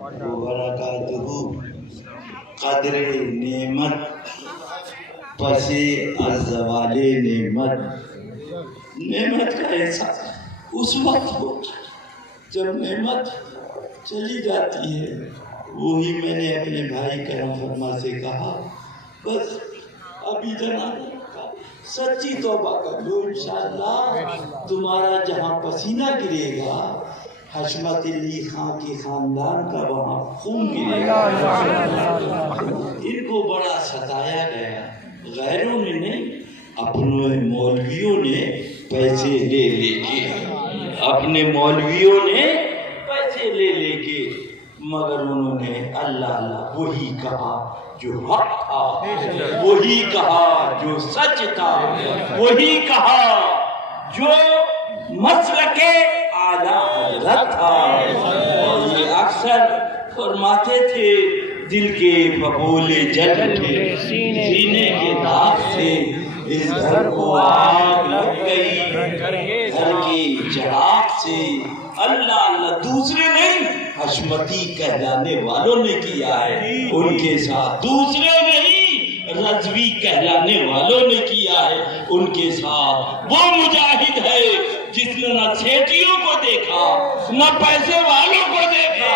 وبرکاتہ قدر نعمت پس از زوال نعمت کا احساس اس وقت ہوتا ہے جب نعمت چلی جاتی ہے. وہی میں نے اپنے بھائی کرم فرما سے کہا بس ابھی جناب سچی توبہ کر لو انشاءاللہ تمہارا جہاں پسینہ گرے گا حشمت علی خان کے خاندان کا وہاں خون گرے گا. ان کو بڑا ستایا گیا غیروں نے نہیں اپنے مولویوں نے پیسے لے لے کے اپنے مولویوں نے پیسے لے لے کے مگر انہوں نے اللہ اللہ وہی کہا جو حق تھا وہی کہا جو سچ تھا وہی کہا جو مسلک اعلیٰ حضرت تھا. یہ اکثر فرماتے تھے دل کے ببولے جل اٹھے سینے کے داغ سے اس گھر کو آگ لگ گئی گھر کے چراغ سے. اللہ اللہ دوسرے نہیں حشمتی کہلانے والوں نے کیا ہے ان کے ساتھ دوسرے نہیں رضوی کہلانے والوں نے کیا ہے ان کے ساتھ. وہ مجاہد ہے جس نے نہ سیٹیوں کو دیکھا نہ پیسے والوں کو دیکھا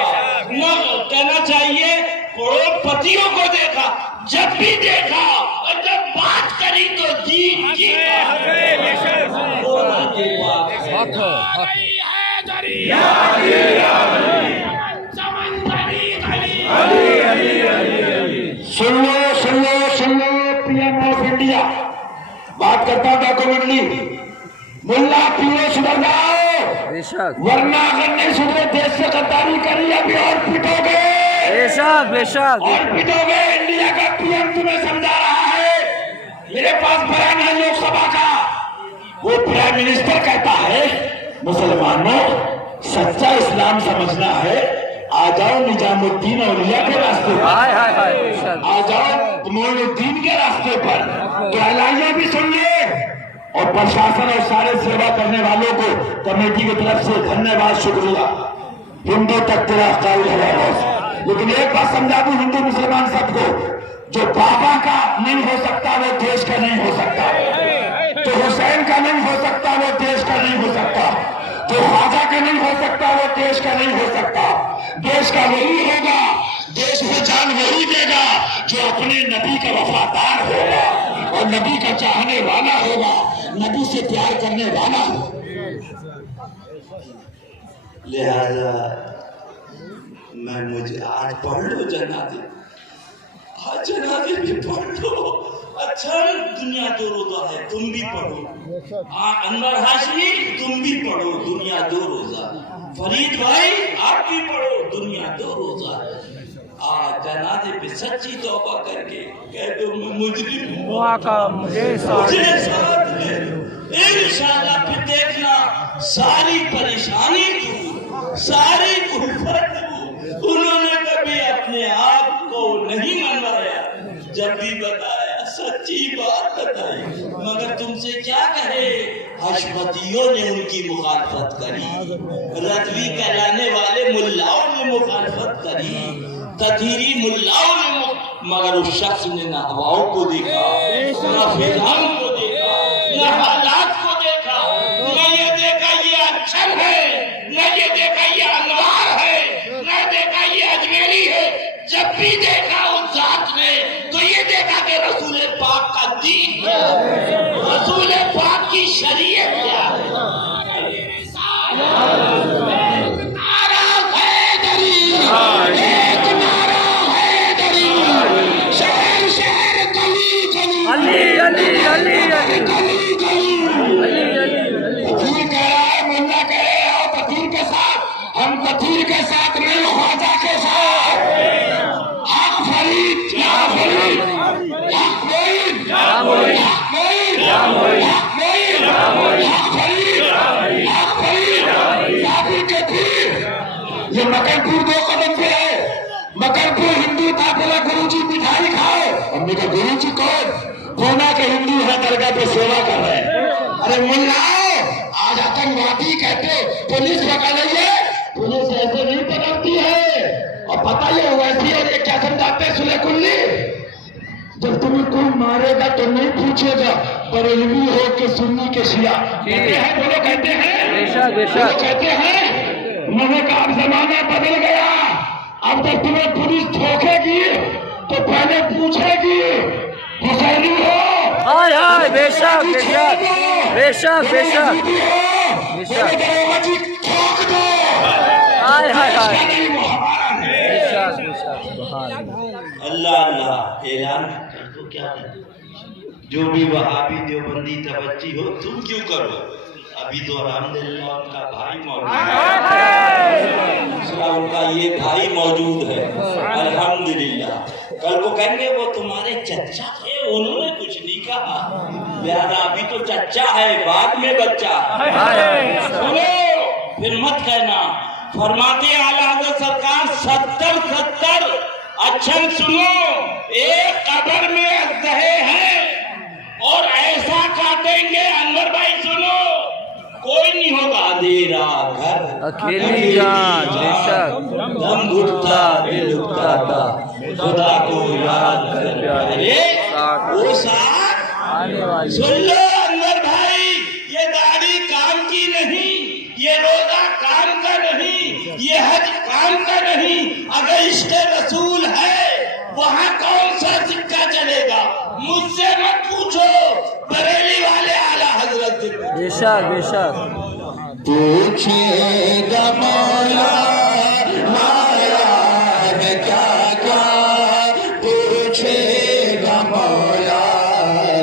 نہ کہنا چاہیے کروڑ پتیوں کو دیکھا. جب بھی دیکھا اور جب بات کری تو دین کی سن لو پی ایم آف انڈیا بات کرتا ہوں ڈاکومنٹلی. ملا پیو سدھر جاؤ ورنہ اگر نہیں سدھرے دیش سے غداری کری ابھی اور پٹو گے اور پٹو گے. انڈیا کا پی ایم تمہیں سمجھا رہا ہے. میرے پاس بیان ہے لوک سبھا کا وہ پرائم منسٹر کہتا ہے مسلمانوں سچا اسلام سمجھنا ہے آ جاؤ نظام الدین اولیاء کے راستے پر آ جاؤ معین الدین کے راستے پر. تو اعلانیہ بھی سن لے اور پرشاسن اور سارے سیوا کرنے والوں کو کمیٹی کی طرف سے دھنیہ واد شکریہ. ہندو تک تیرا قائل ہے لیکن ایک بات سمجھا دوں ہندو مسلمان سب کو جو بابا کا نہیں ہو سکتا وہ دیش کا نہیں ہو سکتا جو حسین کا نہیں ہو سکتا وہ دیش کا نہیں ہو سکتا جو خواجہ کا نہیں ہو سکتا وہ دیش کا نہیں ہو سکتا. دیش کا وہی ہوگا دیش کو جان وہی دے گا جو اپنے نبی کا وفادار ہوگا اور نبی کا چاہنے والا ہوگا نبی سے پیار کرنے والا ہوگا. لہذا میں مجھے آج پڑھ لو جنازے آج جنازے بھی پڑھ لو. اچھا دنیا دو روزہ ہے تم بھی پڑھو. انور ہاشمی تم بھی پڑھو دنیا دو روزہ. فرید بھائی آپ بھی پڑھو دنیا دو روزہ. جنازے پہ سچی توبہ کر کے کہہ دو میں مجرم ہوں مجھے ساتھ لے لو. انشاءاللہ پھر دیکھنا ساری پریشانی دور ساری الفت دور. انہوں نے کبھی اپنے آپ کو نہیں منوایا جب بھی بتایا سچی بات بتائی مگر تم سے کیا کہے. حشمتیوں نے ان کی مخالفت کری رضوی کہلانے والے ملاؤں نے مخالفت کری تطہیری ملاؤں نے مگر اس شخص نے نہ ہواؤں کو دیکھا نہ فضاؤں کو دیکھا نہ حالات کو دیکھا نہ یہ دیکھا یہ اچھل ہے نہ یہ دیکھا یہ انوار ہے نہ دیکھا یہ اجمیری ہے. جب بھی دیکھا اس ذات نے تو یہ دیکھا کہ رسول پاک کا دین کیا ہے رسول پاک کی شریعت کیا ہے. یہ مکرپور 2 قدم پہ ہے. مکرپور ہندو تھا بولا گرو جی مٹھائی کھاؤ. ہم نے کہا گرو جی کون؟ پونا کے ہندو ہے درگاہ اور پتہ یہ ویسی اور یہ کیا سمجھاتے ہیں سلح کلی؟ جب تمہیں کوئی مارے گا تو نہیں پوچھے گا بریلوی ہو کہ سنی کے شیعہ، کہتے ہیں بولو، کہتے ہیں بولو، کہتے ہیں۔ میں نے کہا اب زمانہ بدل گیا، اب جب تمہیں پولیس دھوکے گی تو پہلے پوچھے گی حسینی ہو، ہائے ہائے، بے شک بے شک بے شک بے شک بے شک، ہائے ہائے ہائے، بے شک بے شک، سبحان اللہ۔ اللہ اللہ اعلان کر دو، کیا کر دو؟ جو بھی وہابی دیوبندی توجہ ہو تم کیوں کرو؟ ابھی تو الحمدللہ ان کا بھائی موجود ہے، ان کا یہ بھائی موجود ہے الحمدللہ۔ کل کو کہیں گے وہ تمہارے چچا تھے، انہوں نے کچھ نہیں کہا، لہذا ابھی تو چچا ہے، بعد میں بچہ ہے۔ سنو پھر مت کہنا، فرماتے اعلیٰ حضرت سرکار 70 اچھا سنو، ایک قبر میں اژدہے ہیں اور ایسا کاٹیں گے، انور بھائی سنو، کوئی نہیں ہوگا، اندھیرا گھر اکیلی جان، بے شک، دم گھٹتا دل اٹھاتا، خدا کو یاد کر پیارے وہ ساتھ آنے والی۔ سن لو انور بھائی، یہ داڑھی کام کی نہیں، یہ روزہ کام کا نہیں، یہ حج کام کا نہیں، اگر عشق رسول ہے وہاں کون سا سکہ چلے گا؟ مجھ سے مت پوچھو، بریلی والے اعلیٰ حضرت سے پوچھو۔ بے شک بے شک، پوچھے گا مولا لایا ہے کیا کیا، پوچھے گا مولا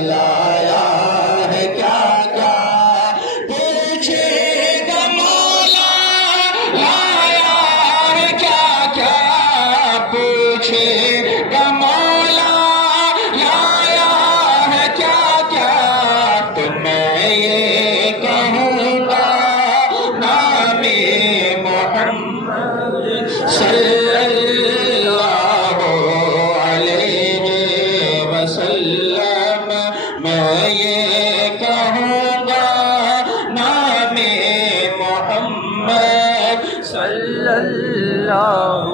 لایا ہے کیا کیا، پوچھے گا مولا لایا ہے کیا کیا، پوچھے گا مولا لایا ہے کیا کیا، تو میں یہ کہوں گا نام محمد صلی اللہ علیہ وسلم، میں یہ کہوں گا نام محمد صلی اللہ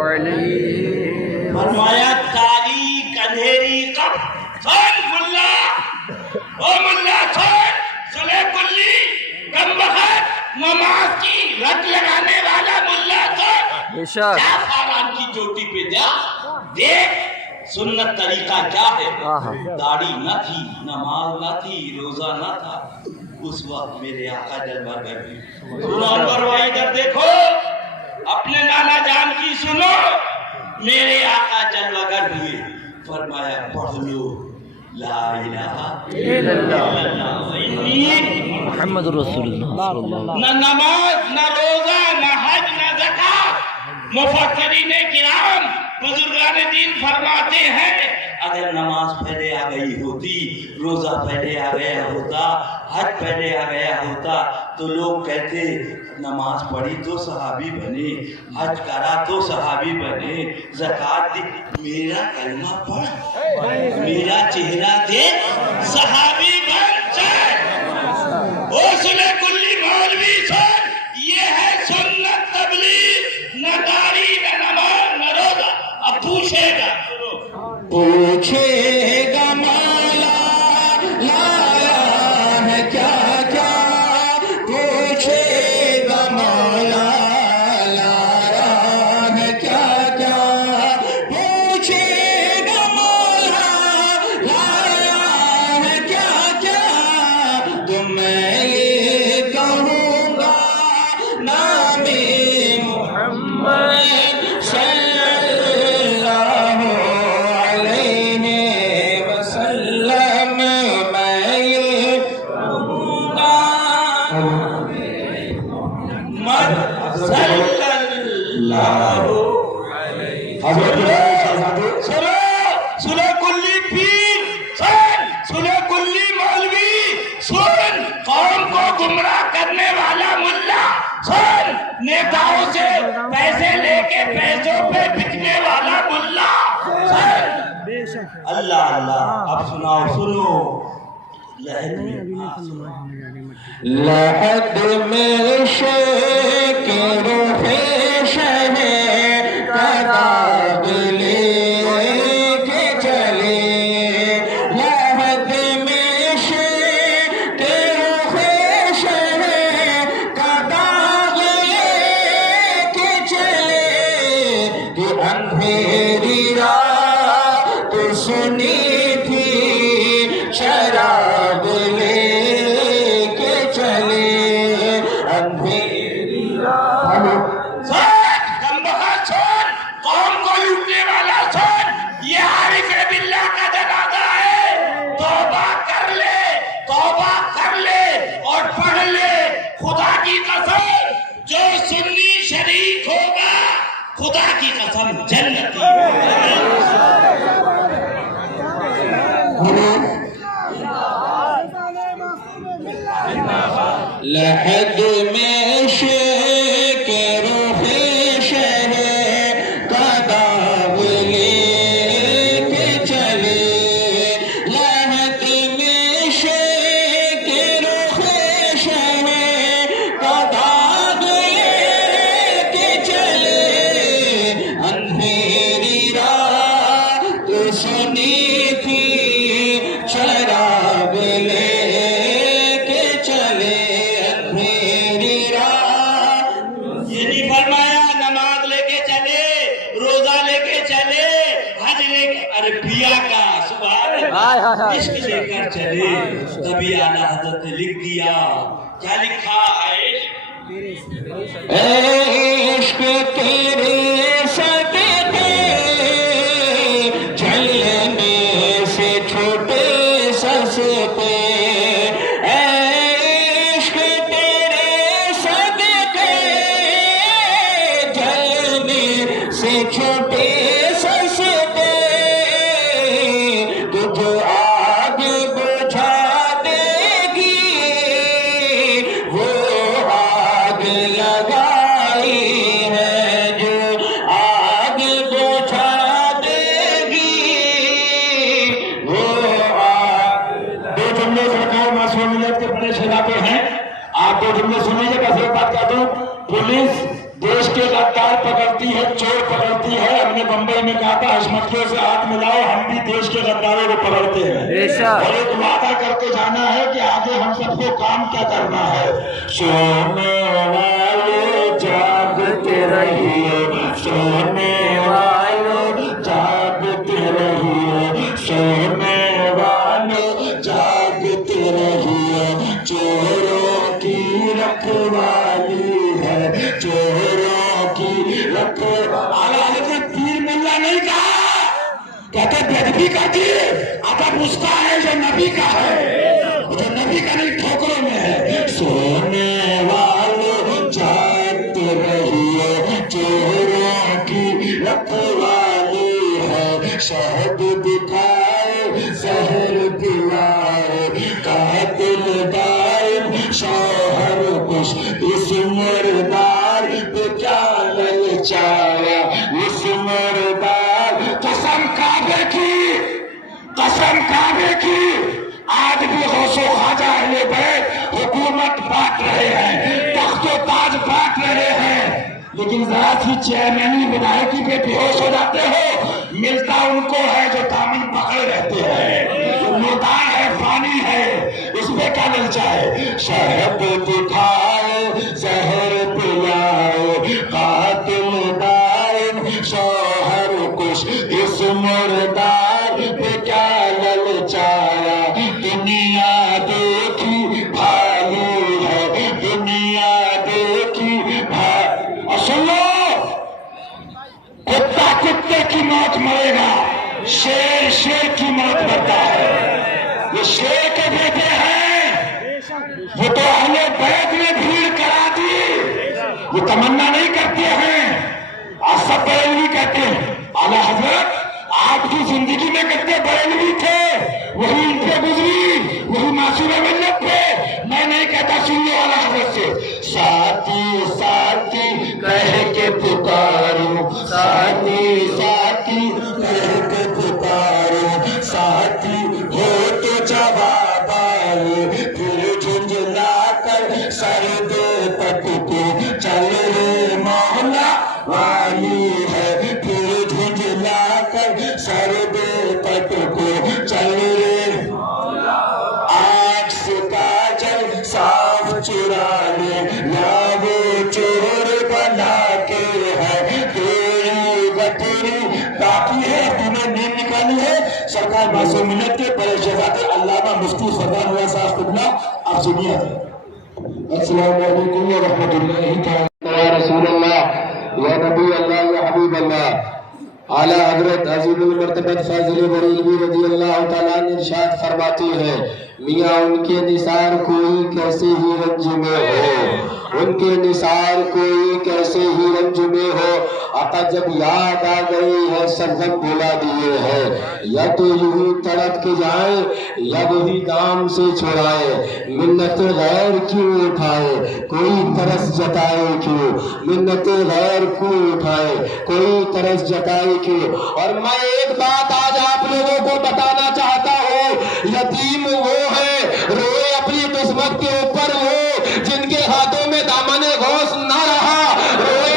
علیہ۔ فرمایا تاریک اندھیری قبر، سن ملا، او ملا سن، سلح کلی کم وقت نماز کی رٹ لگانے والا ملا سن، بے شک، کیا فاران کی چوٹی پہ جا دیکھ سنت طریقہ کیا ہے۔ آہا، داڑھی نہ تھی، نماز نہ تھی، روزہ نہ تھا، اس وقت میرے آقا جلوہ گر ہوئے۔ سنو انور بھائی ادھر دیکھو، اپنے نانا جان کی سنو، میرے آقا جلوہ گر ہوئے، فرمایا پڑھ لو لا الہ الا اللہ انی محمد رسول اللہ صلی اللہ علیہ وسلم۔ نہ نماز، نہ روزہ، نہ حج، نہ زکات۔ مفسرین کرام، بزرگان دین فرماتے ہیں اگر نماز پہلے آ گئی ہوتی، روزہ پہلے آ گیا ہوتا، حج پہلے آ گیا ہوتا تو لوگ کہتے نماز پڑھی تو صحابی بنے، حج کرا تو صحابی بنے، زکات دی، میرا کلمہ پڑھ، میرا چہرہ دیکھ، صحابی بن جائے۔ او سلح کلی مولوی سن، یہ ہے سنت تبلیغ، نہ داڑھی، نہ نماز، نہ روزہ۔ اب پوچھے گا، پوچھے گا مولا لایا ہے کیا کیا، پوچھے گا مولا لایا ہے کیا کیا، پوچھے گا مولا لایا ہے کیا کیا، تو میں یہ کہوں گا نام محمد صلی اللہ علیہ وسلم، میں یہ کہوں گا محمد صلی اللہ سنو، سلح کلی پیر سن، سلح کلی مولوی سن، قوم کو گمراہ کرنے والا ملا سن، نیتاؤں سے پیسے لے کے پیسوں پہ بکنے والا ملا سن۔ اللہ اللہ، اب سناؤ، سنو لہد میں لحد میں شیک روح شہ کا اندھیری رات سنی تھی شراب لے کے چلے اندھیری رات قوم کو لوٹنے والا سن یہ عارف باللہ کا جنازہ ہے توبہ کر لے اور پڑھ لے خدا کی قسم جو سنی شریک ہوگا خدا کی قسم جنتی لحد میں شیک روح شہ کا داغ لے کے چلے لحد میں شیک روح شہ کا داغ لے کے چلے اندھیری رات سنی تھی شراب لے عشق لے کر چلے تبھی اعلیٰ حضرت نے لکھ دیا کیا لکھا عشق تیرے صدقے جلنے سے چھوٹے سستے عشق تیرے صدقے جلنے سے چھوٹے سستے جو آگ بجھا دے گی وہ آگ لگائی ہے جو آگ بجھا دے گی وہ آگ دو جملے سرکار معصوم ملت کے بڑے شہزادے ہیں آپ دو جملے سنیے بس ایک بات کہتا ہوں پولیس دیش کے غدار پکڑتی ہے چور پکڑتی ہے ہم نے بمبئی میں کہا تھا حشمتیوں سے ہاتھ ملاؤ ہم بھی دیش کے غداروں کو پکڑتے ہیں اور ایک وعدہ کر کے جانا ہے کہ آگے ہم سب کو کام کیا کرنا ہے سونے والے جاگتے رہیے سونے والے جاگتے رہیے سونے والے جاگتے رہیے چوروں کی رکھوالی ہے چوروں کی رکھوالی پیر ملا نہیں کہا کہتے بیدبی کا دیر ادب اس کا ہے جو نبی کا ہے جو نبی کا نہیں ٹھوکروں میں ہے سونے والے جاگتے رہیے چوروں کی رکھوالی ہے شہد دکھائے زہر پلائے قاتل دائم شوہر کش اس مردار پہ کیا للچایا اس مردار قسم کعبے کی آج بھی غوث و خواجہ اہل بیت حکومت بانٹ رہے ہیں تخت و تاج بانٹ رہے ہیں لیکن ذرا سی چیئرمینی ودایکی پہ بے ہوش ہو جاتے ہو ملتا ان کو ہے جو دامن پکڑے رہتے ہیں مردار ہے فانی ہے اس پہ کیا للچائے شہد دکھائے زہر پلائے قاتل دائم شوہر کش اس مردار پہ کیا للچایا دنیا دیکھی بھالی ہے دنیا دیکھی بھالی اور سن لو کتا کتے کی موت مرے گا شیر شیر کی موت مرتا ہے یہ شیر کے بیٹے ہیں وہ تو اہل بیت میں بھیڑ کرا دی وہ تمنا نہیں کرتے ہیں سب بریلوی کہتے ہیں اعلیٰ حضرت آپ کی زندگی میں کتنے بریلوی تھے وہی ان پہ گزری وہی معصوم ملت پہ میں نہیں کہتا سن لو اعلیٰ حضرت سے ساتھی ساتھی کہہ کے پکارو ساتھی ساتھی کہہ کے پکارو ساتھی ہو تو جواب آئے پھر جھنجھلا کر سر دے تک کو چل رے مولا والی ہے پھر جھنجھلا کر سر دے تک کو چل رے سرکار باعث ملت کے بڑے شہزادے علامہ مفتی فرمان اللہ صاحب قبلہ آپ سنیے. السلام علیکم ورحمۃ اللہ تعالی. یا رسول اللہ، یا نبی اللہ، یا حبیب اللہ. اعلیٰ حضرت عظیم المرتبت فاضل بریلوی رضی اللہ تعالیٰ عنہ ارشاد فرماتے ہیں، میاں ان کے نثار کوئی کیسے ہی رنج میں ہو، ان کے نثار کوئی کیسے ہی رنج میں ہو، آقا جب یاد آ گئی ہے سرزم بھلا دیے ہیں، یا تو یوں تڑپ کے جائیں یا وہی دام سے چھڑائے. منت غیر کیوں اٹھائے کوئی ترس جتائے کیوں، منت غیر کیوں اٹھائے کوئی ترس جتائے کیوں. اور میں ایک بات آج آپ لوگوں کو بتانا چاہتا ہوں، یتیم وہ ہے روئے اپنی قسمت کے اوپر، وہ جن کے ہاتھوں میں دامن غوث نہ رہا، روئے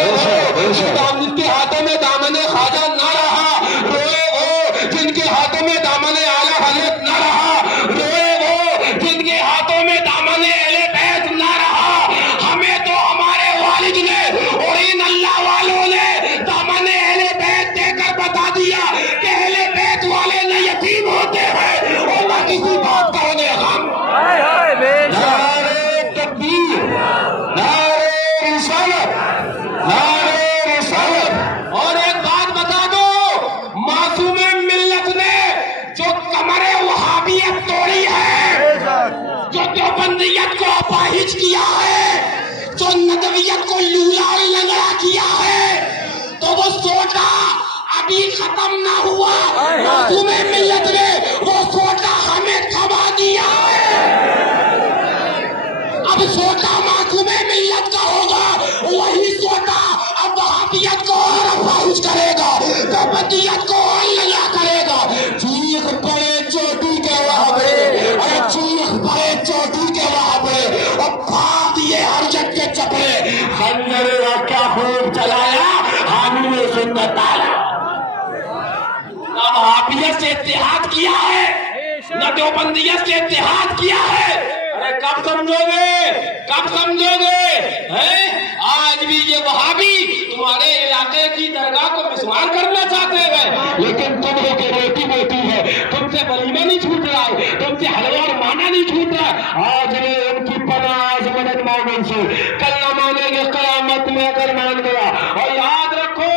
وہ جن کے ہاتھوں میں دامن خواجہ نہ رہا، روئے وہ جن کے ہاتھوں میں دامن اعلیٰ حضرت نہ رہا، روئے وہ جن کے ہاتھوں میں دامن اہل بیت نہ رہا. ہمیں تو ہمارے والد نے اور ان اللہ والوں نے دامن اہل بیت دے کر بتا دیا کہ اہل بیت والے نہ یتیم ہوتے ہیں اور نہ کسی بات کا انہیں غم. نعرہ تکبیر، نعرہ رسالت، نعرہ رسالت. اور ایک بات بتا دو، معصوم ملت نے جو کمر وہابیت توڑی ہے، جو دیوبندیت کو اپاہج کیا ہے، جو ندویت کو لولا اور لنگڑا کیا ہے، تو وہ سوٹا ابھی ختم نہ ہوا. معصوم ملت نے وہ سوٹا ہمیں تھما دیا ہے. اب سوٹا معصوم ملت کا ہوگا، وہی سوٹا اب وہابیت کو اور اپاہج کرے گا، دیوبندیت کو اور لنگڑا کرے گا. چیخ پڑے چوٹی کے وہابے، ارے چیخ پڑے چوٹی کے وہابے، اور پھاڑ دیے ہر جگ کے چپڑے. خنجر کیا خوب چلایا حامل سنت آیا. نہ وہابیت سے اتحاد کیا ہے، نہ دیوبندیت سے اتحاد کیا ہے. ارے کب سمجھو گے، کب سمجھو گے؟ آج بھی یہ وہابی تمہارے علاقے کی درگاہ کو مسمار کرنا چاہتے ہیں، لیکن تمہیں کہ روٹی بیٹی ہے، تم سے ولیمہ نہیں چھوٹ رہا ہے، تم سے حلوہ اور مانا نہیں چھوٹ رہا. آج میں ان کی پناہ از مدد مانگوں سے، کل نہ مانیں گے قیامت میں اگر مان گیا. اور یاد رکھو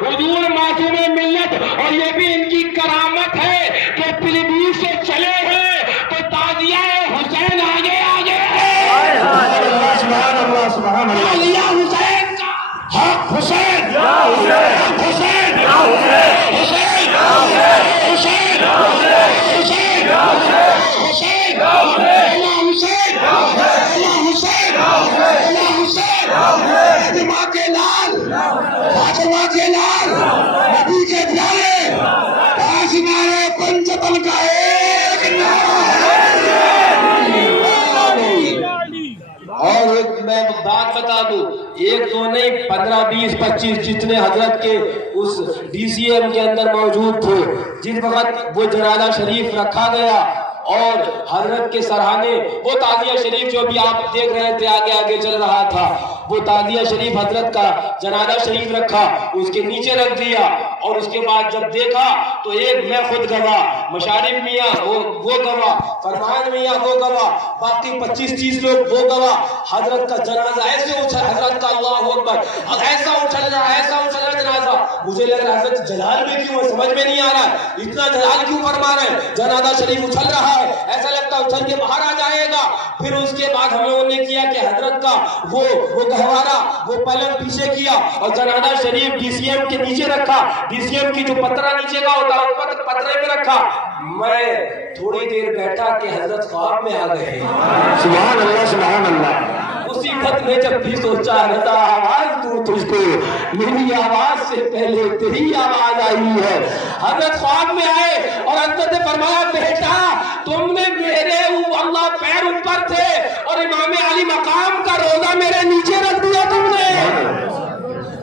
حضور معصوم ملت، اور یہ بھی ان کی کرامت ہے کہ پیلیبھیت سے چلے ہیں تو تازیہ حسین آگے آگے ہے. سبحان اللہ سبحان اللہ. تازیہ حسین کا حق حسین، حق حسین، حسین، حسین، حسین، حسین، اللہ حسین، اللہ حسین، اللہ حسین، فاطمہ کے لال، فاطمہ کے لال، نبی کے پیارے، پاس نعرے پنجتن کا ایک نعرہ ہے. اور ایک میں بات بتا دوں، ایک دو نہیں 15 20 25 جتنے حضرت کے اس ڈی سی ایم کے اندر موجود تھے، جس وقت وہ جنازہ شریف رکھا گیا اور حضرت کے سرہانے وہ تعزیہ شریف جو بھی آپ دیکھ رہے تھے آگے آگے چل رہا تھا، وہ تعزیہ شریف حضرت کا جنازہ شریف رکھا، اس کے نیچے رکھ دیا. اور اس کے بعد جب دیکھا تو ایک میں خود گواہ، مشارف میاں وہ گواہ، فرمان میاں وہ گواہ، باقی 25 30 لوگ وہ گواہ. حضرت کا جنازہ ایسے اچھل، حضرت کا اللہ اکبر ایسا اچھل رہا، ایسا اچھل رہا جنازہ. مجھے لگ رہا حضرت جلال میں کیوں ہے، سمجھ میں نہیں آ رہا ہے اتنا جلال کیوں فرما رہے ہیں. جنازہ شریف اچھل رہا ہے، ایسا لگتا ہے اچھل کے باہر آ جائے گا. پھر اس کے بعد ہم لوگوں نے کیا کہ حضرت کا وہ گہوارہ وہ پلنگ پیچھے کیا اور جنازہ شریف ڈی سی ایم کے نیچے رکھا. ڈی سی ایم کی جو پترا نیچے کا ہوتا ہے اس پترے میں رکھا. میں تھوڑی دیر بیٹھا کہ حضرت خواب میں آ گئے. سبحان اللہ سبحان اللہ. اسی وقت میں جب بھی سوچا رضا آواز دوں تجھ کو، میری آواز سے پہلے تیری آواز آئی ہے. حضرت خواب میں آئے اور حضرت نے فرمایا بیٹا تم نے میرے اللہ پیر اوپر تھے اور امام علی مقام کا روزہ میرے نیچے رکھ دیا تم نے.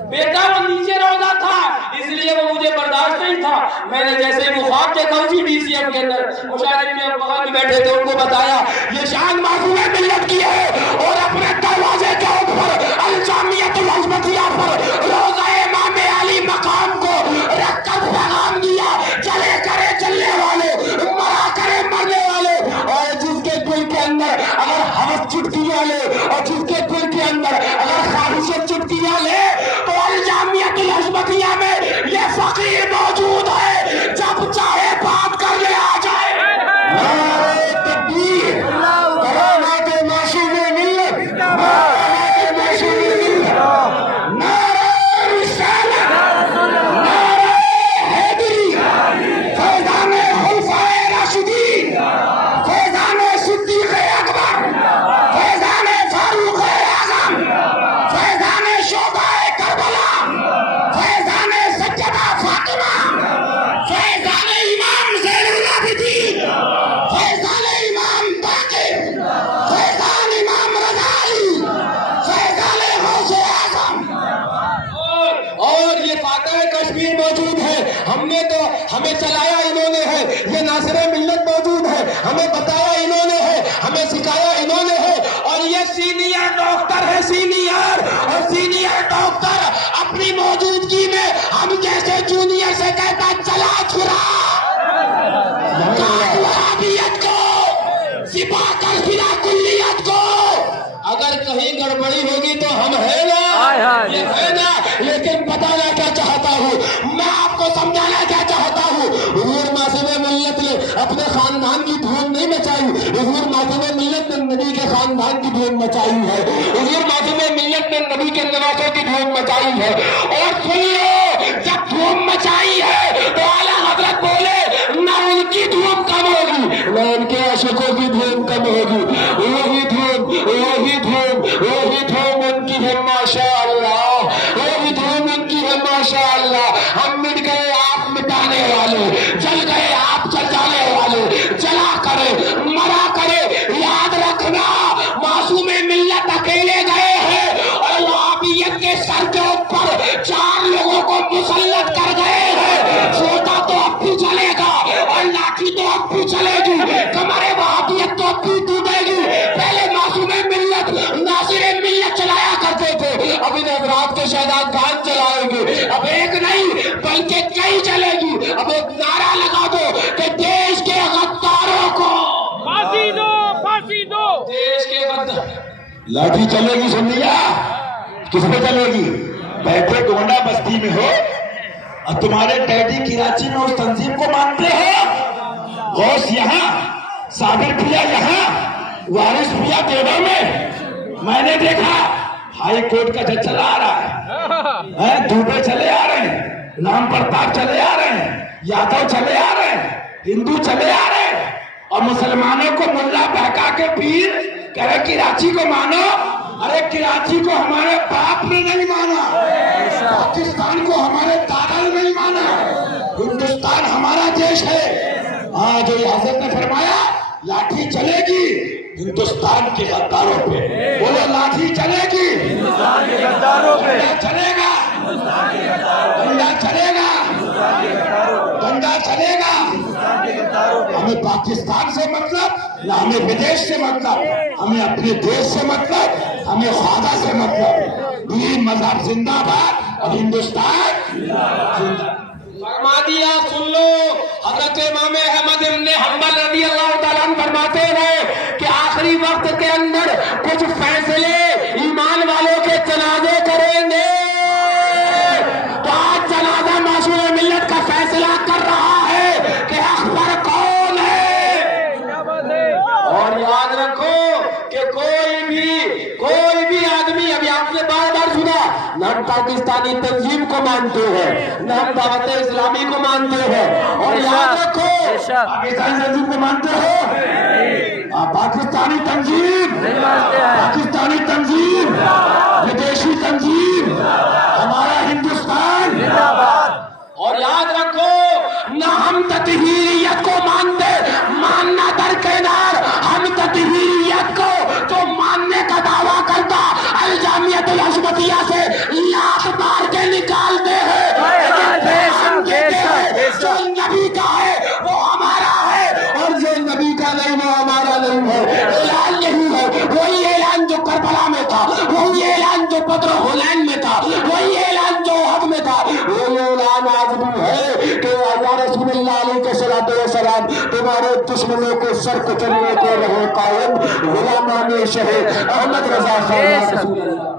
بیٹا وہ نیچے روزہ تھا اس لیے وہ مجھے برداشت نہیں تھا. میں نے جیسے ہی وہ خواب دیکھا اسی ڈی سی ایم کے اندر مشاہد میں بغل میں بیٹھے تھے ان کو بتایا یہ شان معصوم ملت کی ہے اور اپنے دروازے کے اوپر الجامعۃ الحزبیہ پر روزہ امام علی مقام کو رکھ کر پیغام دیا چلے کرے چلنے والے ہمیں چلایا انہوں نے ہے، یہ ناصر ملت موجود ہے، ہمیں بتایا انہوں نے ہے، ہمیں سکھایا انہوں نے ہے، اور یہ سینئر ڈاکٹر ہے، سینئر، اور سینئر ڈاکٹر اپنی موجودگی میں ہم جیسے جونیئر سے کہتا چلا چھڑا وہابیت کو، سپاہ کر پھرا کلیت کو، اگر کہیں گڑبڑی ہوگی تو ہم ہے نا، یہ ہے نا، لیکن بتانا کیا چاہتا ہوں، میں آپ کو سمجھانا کیا چاہتا ہوں، حضور معصوم ملت نے اپنے خاندان کی دھوم نہیں مچائی، حضور معصوم ملت نے نبی کے خاندان کی دھوم مچائی ہے، حضور معصوم ملت نے نبی کے نواسوں کی دھوم مچائی ہے، اور سن لو جب دھوم مچائی ہے تو اعلیٰ حضرت بولے نہ ان کی دھوم کم ہوگی نہ ان کے عاشقوں کی دھوم کم ہوگی، وہی دھوم وہی دھوم وہی دھوم ان کی ہے ماشاءاللہ، وہی دھوم ان کی ہے ماشاءاللہ۔ ہم مٹ گئے آپ مٹانے والے، جل گئے آپ جل جانے والے، جلا کرے مرا کرے، یاد رکھنا معصوم ملت اکیلے گئے ہیں اور وہابیت کے سر کے اوپر 4 لوگوں کو مسلط کر گئے ہیں، سوٹا تو اب بھی چلے گا اور لاٹھی تو اب بھی چلے گی، کمرے وہابیت تو اب بھی ٹوٹے گی۔ پہلے معصوم ملت ناصر ملت چلایا کرتے تھے، اب ان حضرات کے شہزاد خان چلائیں گے، اب ایک نہیں بلکہ کئی چلے گی۔ اب ایک نعرہ لگا دو کہ دیش کے غداروں کو پھانسی دو، پھانسی دو، دیش کے غدار لاٹھی چلے گی، سن لیا؟ کس پہ چلے گی؟ بیٹھے گونڈا بستی میں ہو اور تمہارے ڈیڈی کراچی میں اس تنظیم کو مانتے ہو، غوث یہاں، صابر پیا یہاں، وارث پیا دیوا میں نے دیکھا ہائی کورٹ کا جج چلا آ رہا ہے، دوبے چلے آ رہے ہیں، رام پرتاپ چلے آ رہے ہیں، یادو چلے آ رہے ہیں، ہندو چلے آ رہے ہیں، اور مسلمانوں کو ملا بہکا کے پیر کہہ رہے کراچی کو مانو۔ ارے کراچی کو ہمارے باپ نے نہیں مانا، پاکستان کو ہمارے دادا نے نہیں مانا، ہندوستان ہمارا دیش ہے۔ جو حضرت نے فرمایا لاٹھی چلے گی ہندوستان کے غداروں پہ، بولو لاٹھی چلے گی ہندوستان کے غداروں پہ، چلے گا، ڈنڈا چلے گا، ڈنڈا چلے گا۔ ہمیں پاکستان سے مطلب نہ ہمیں ودیش سے مطلب، ہمیں اپنے دیش سے مطلب، ہمیں خواجہ سے مطلب۔ دین مذہب زندہ باد اور ہندوستان فرما دیا، سن لو، حضرت امام احمد ابن حنبل رضی اللہ تعالیٰ عنہ فرماتے ہیں کہ آخری وقت کے اندر کچھ فیصلے ایمان والوں کے جنازے کریں گے، تو آج جنازہ معصوم ملت کا فیصلہ کر رہا ہے کہ اخبر کون ہے۔ اور یاد رکھو کہ کوئی بھی آدمی، ابھی آپ نے بار بار سنا، نہ ہم پاکستانی تنظیم کو مانتے ہیں، نہ ہم دعوت اسلامی کو مانتے ہیں، اور یاد رکھو پاکستانی تنظیم کو مانتے ہو؟ پاکستانی تنظیم، پاکستانی تنظیم، ودیشی تنظیم، ہمارا ہندوستان۔ اور یاد رکھو نہ ہم تطہیریت کو مانتے، ماننا درکنار، ہم تطہیریت کو جو ماننے کا دعویٰ کرتا الجامعۃ الحزبیہ سے لاکھ مار کے نکالتے ہیں، جو نبی کا ہے وہ ہمارا ہے اور جو نبی کا نہیں وہ ہمارا نہیں ہے۔ اعلان یہی ہے، وہی اعلان جو کربلا میں تھا، وہی اعلان جو بدر و حنین میں تھا، وہی اعلان جو احد میں تھا، وہی اعلان آج بھی ہے کہ یا رسول اللہ علیہ السلام تمہارے دشمنوں کو سر کچلنے کو رہے قائم، غلامان شہ احمد رضا خان رسول اللہ۔